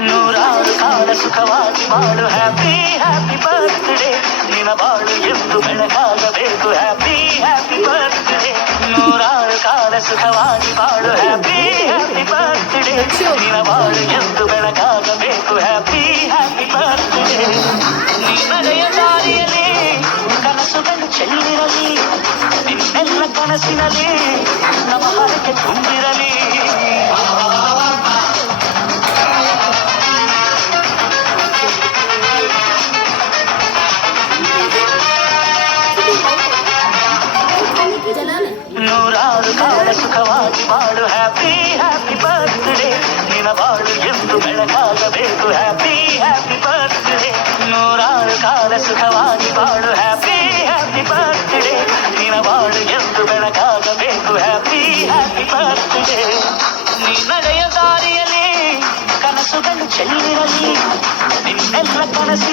ನೂರಾರು ಕಾಲ ಸುಖವಾಗಿ ಬಾಳು ಹ್ಯಾಪಿ ಹ್ಯಾಪಿ ಬರ್ತ್ಡೇ ನಿನ್ನ ಬಾಳು ಎಂದು ಬೆಳಗಾಗಬೇಕು ಹ್ಯಾಪಿ ಹ್ಯಾಪಿ ಬರ್ತ್ಡೇ ನೂರಾರು ಕಾಲ ಸುಖವಾಗಿ ಬಾಳು ಹ್ಯಾಪಿ ಹ್ಯಾಪಿ ಬರ್ತ್ಡೇ ನಿನ್ನ ಬಾಳು ಎಂದು ಬೆಳಗಾಗಬೇಕು ಹ್ಯಾಪಿ ಹ್ಯಾಪಿ ಬರ್ತ್ಡೇ ನಿನ್ನಡೆಯ ದಾರಿಯಲ್ಲಿ ಕನಸುಗಳು ಚೆಲ್ಲಿರಲಿ ನಿನ್ನೆಲ್ಲ ಕನಸಿನಲ್ಲಿ ನಮ್ಮ ಹರಕೆ ತುಂಬಿರಲಿ ನೂರಾರು ಕಾಲ ಸುಖವಾಗಿ ಬಾಳು ಹ್ಯಾಪಿ ಹ್ಯಾಪಿ ಬರ್ತ್ಡೇ ನಿನ್ನ ಬಾಳು ಎಂದು ಬೆಳಕಾಗಬೇಕು ಹ್ಯಾಪಿ ಹ್ಯಾಪಿ ಬರ್ತ್ಡೇ ನೂರಾರು ಕಾಲ ಸುಖವಾಗಿ ಬಾಳು ಹ್ಯಾಪಿ ಹ್ಯಾಪಿ ಬರ್ತ್ಡೇ ನಿನ್ನ ಬಾಳು ಎಂದು ಬೆಳಕಾಗಬೇಕು ಹ್ಯಾಪಿ ಹ್ಯಾಪಿ ಬರ್ತ್ಡೇ ನೀ ನಡೆಯ ದಾರಿಯಲ್ಲಿ ಕನಸುಗಳು ಚೆಲ್ಲಿರಲಿ ನಿನ್ನೆಲ್ಲ ಕನಸಿ